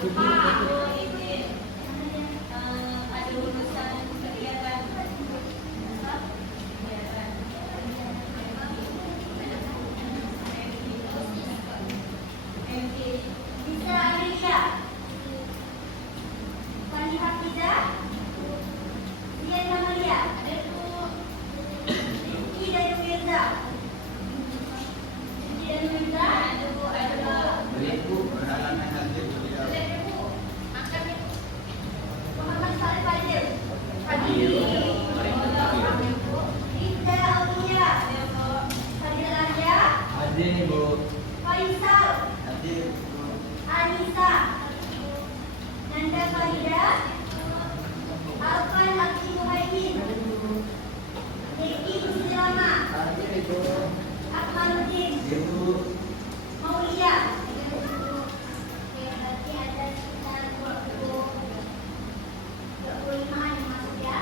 ada urusan kegiatan. Bisa Amelia, Fani Hafiza, Dian Amalia, Rizky dan Firza. Rizky dan Firza, Muhammad Saleh Fadil, Rifda Aulia, Fadil Arya, Faisal, Anissa, Nanda Farida, Alfan Abdi Muhaimin, Eki Kusirama, Akmaluddin, Maulia. Oke, berarti ada sekitar 25-an yang masuk ya.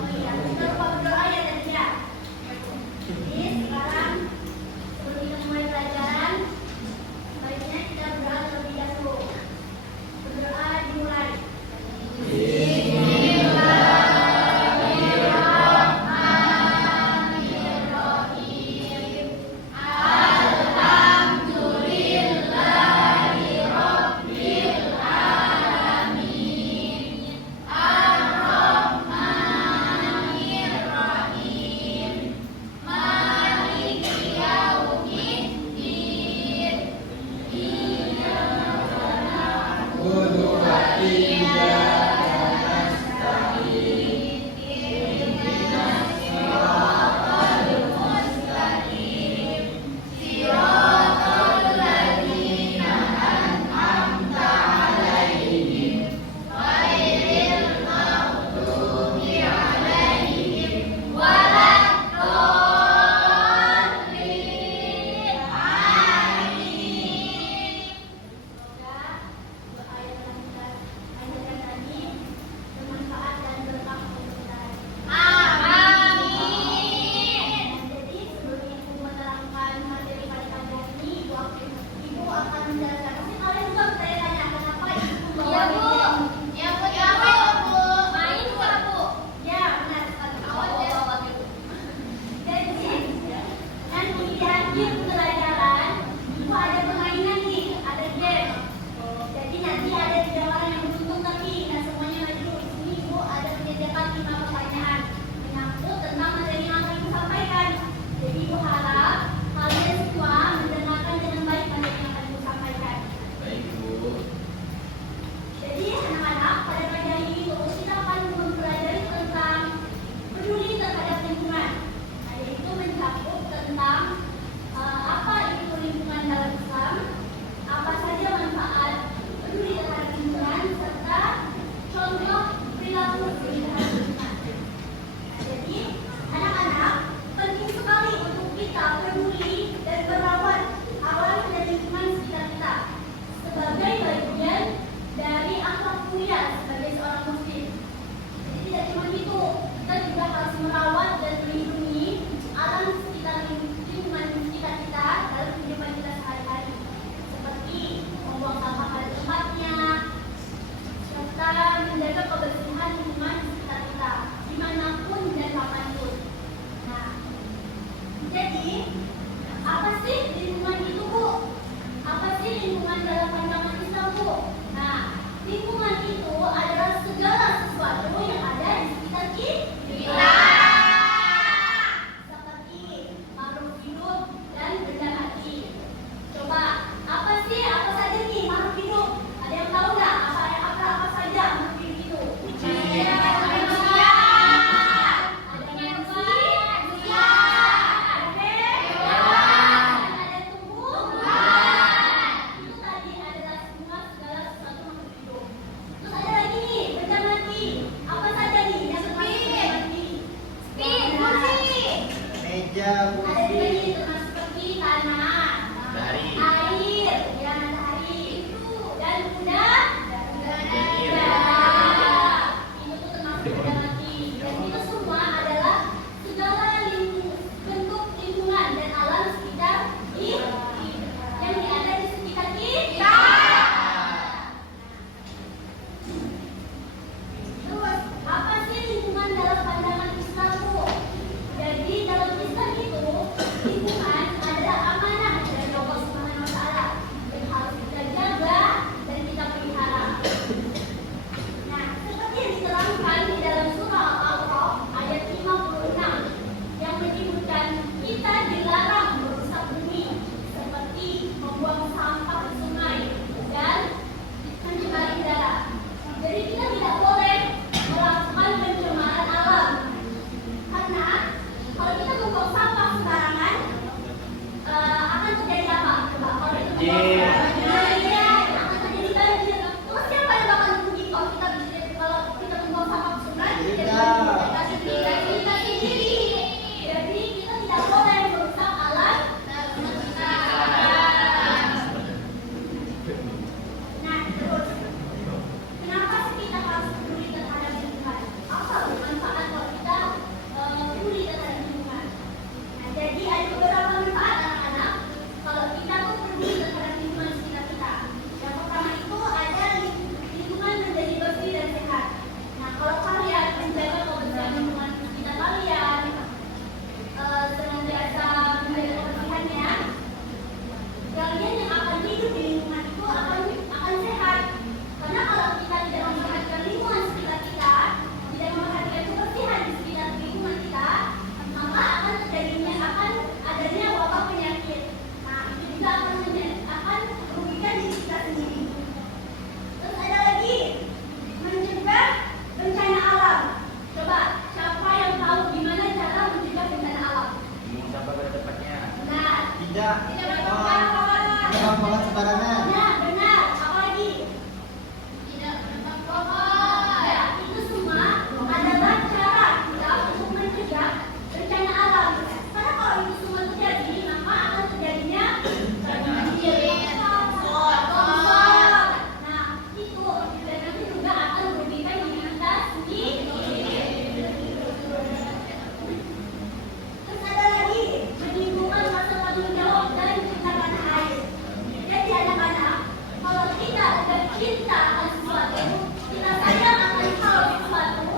Oh iya, kita lupa berdoa ya tadi ya. Jadi sekarang sebelum kita mulai pelajaran, baiknya kita berdoa terlebih dahulu. Berdoa banjir. Nah, iya, akan terjadi banjir. Terus siapa yang bakal rugi kalau kita membuang sampah ke sungai? Kita sendiri. Jadi kita tidak boleh merusak alam kita. Nah, terus kenapa sih kita harus peduli terhadap lingkungan? Apa manfaat kalau kita peduli terhadap lingkungan? Nah, jadi ada beberapa manfaat anak-anak kalau kita tuh peduli terhadap lingkungan sekitar kita. Yang pertama itu ada lingkungan menjadi bersih dan sehat. Nah, kalau kalian menjaga kebersihan lingkungan sekitar kalian, senantiasa menjaga kebersihannya, kalian yang akan hidup di lingkungan itu akan sehat. Karena kalau kita tidak memperhatikan lingkungan sekitar kita, tidak memperhatikan kebersihan di sekitar lingkungan kita, maka akan adanya wabah penyakit. Nah, itu juga akan merugikan diri kita sendiri. Terus ada lagi mencegah bencana alam. Coba siapa yang tahu gimana cara mencegah bencana alam? Buang sampah pada tempatnya. Nah, Tidak. tidak bertanggung Jangan makan sembarangan. Nah, benar. Apa lagi? Tidak menebang pohon. Ya, itu semua adalah cara kita untuk mencegah bencana alam. Karena kalau itu semua terjadi, maka akan terjadinya banjir, longsor. Nah, itu dan nanti juga akan merugikan diri kita sendiri. Terus ada lagi menimbulkan rasa tanggung jawab dan cinta tanah air. Jadi anak-anak, kalau kita udah cinta akan sesuatu, kita sayang akan hal sesuatu,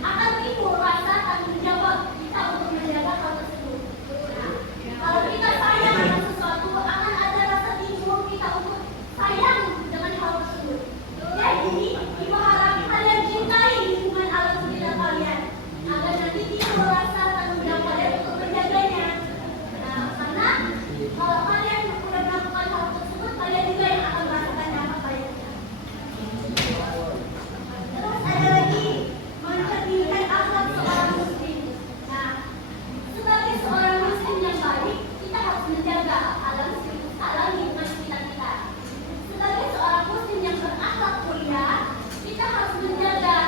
akan timbul rasa tanggung jawab kita untuk menjaga hal tersebut. Nah, kalau kita sayang akan sesuatu, akan ada rasa timbul kita untuk sayang dengan hal tersebut. Jadi, ibu harap kalian cintai lingkungan alam sekitar kalian, agar nanti timbul rasa tanggung jawab kalian untuk menjaganya. Nah, karena kalau kalian sudah melakukan hal tersebut, kalian juga yang akan merasakan dampak kalian. Terus ada lagi mencerminkan akhlak seorang muslim. Nah, sebagai seorang muslim yang baik, kita harus menjaga alam lingkungan sekitar kita. Sebagai seorang muslim yang berakhlak mulia, kita harus menjaga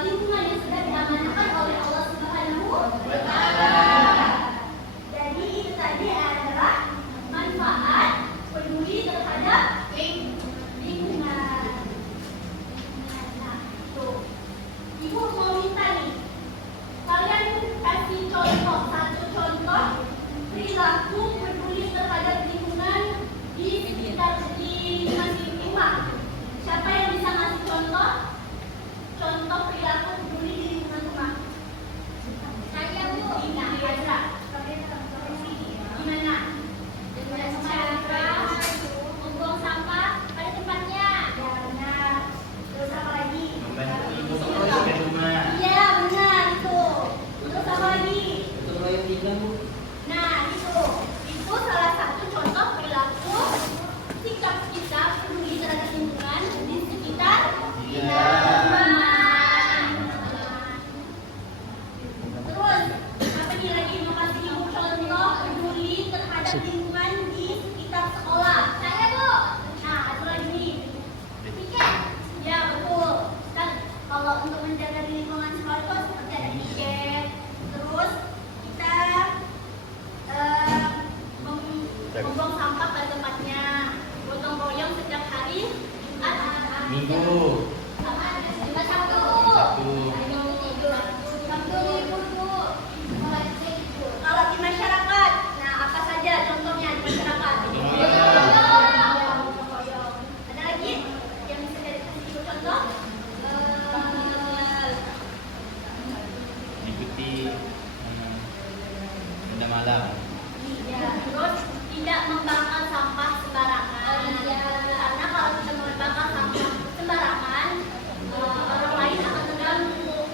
lingkungan yang sudah diamanahkan oleh Allah Subhanahu wa Ta'ala. Jadi itu tadi adalah manfaat peduli terhadap lingkungan. Nah, tuh. Ibu mau minta nih, kalian kasih satu contoh perilaku peduli terhadap lingkungan di sekitar di masing-masing. Siapa yang bisa ngasih contoh perilaku peduli di lingkungan rumah? Saya, Bu. Nah, Azra. Gimana? Dengan cara membuang sampah pada tempatnya. Ya, benar. Terus apa lagi? Membantu ibu membersihkan rumah. Iya, benar itu. Terus apa lagi? Untuk royong tinggal, Bu. Nah, itu salah satu contoh perilaku sikap kita peduli terhadap lingkungan di sekitar Iya. rumah. Terus apa nih lagi mau kasih ibu contoh peduli terhadap lingkungan di sekitar sekolah? Saya, Bu. Nah, satu lagi nih. Piket. Ya, betul. Kan kalau untuk menjaga di lingkungan sekolah itu seperti ada piket. Terus kita membuang sampah pada tempatnya, gotong royong setiap hari Jumat, Minggu. Jumat Sabtu. Sabtu Minggu. Kalau di masyarakat, nah apa saja contohnya di masyarakat? Gotong royong. Ada lagi yang bisa kasih contoh? Ikuti benda malam. Ya, terus tidak membakar sampah sembarangan. Karena kalau kita membakar sampah sembarangan, orang lain akan terganggu.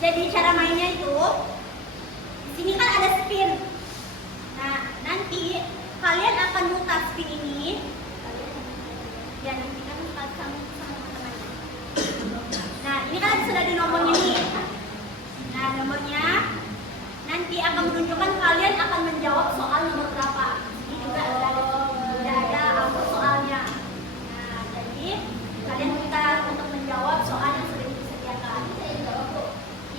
Jadi cara mainnya itu, di sini kan ada spin. Nah, nanti kalian akan mutar spin ini. Ya, nanti kan sama teman-temannya. Nah, ini kan sudah ada nomornya nih. Nah, nomornya nanti akan menunjukkan kalian akan menjawab soal nomor berapa. Ini juga sudah ada angka soalnya. Nah, jadi kalian minta untuk menjawab soal yang sudah disediakan.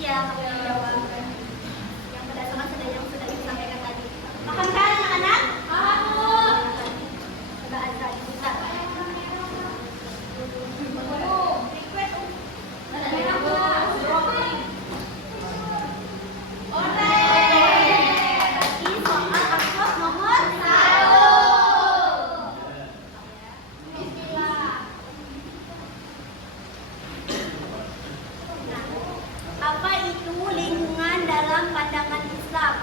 Iya, kalian menjawab yang berdasarkan yang sudah disampaikan tadi. Paham kan anak-anak? Paham, Bu. Coba Azra diputar. Apa itu lingkungan dalam pandangan Islam?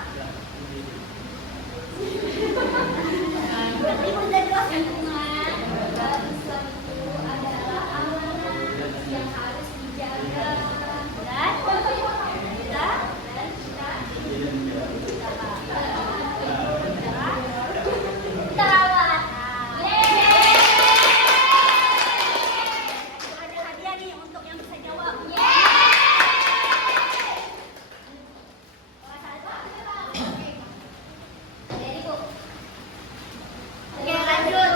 Berarti sudah jelas lingkungan dalam Islam itu adalah amanah yang harus dijaga dan terawat. Ada hadiah nih untuk yang bisa jawab. Oke, lanjut.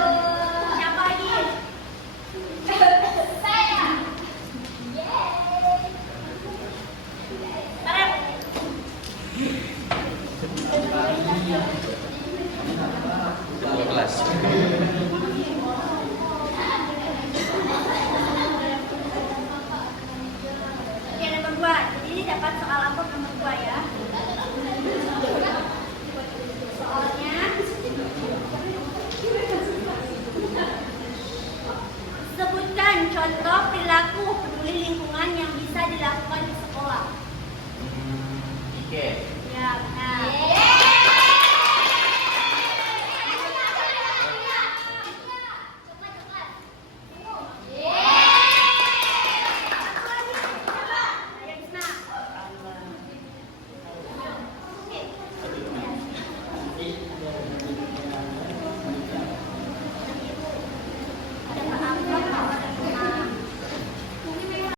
Siapa lagi? Saya. Bareng. Dua kelas. Oke, nomor 2. Jadi ini dapat soal rapor nomor 2 ya. Soalnya sebutkan contoh perilaku peduli lingkungan yang bisa dilakukan di sekolah. Oke. Ya, benar.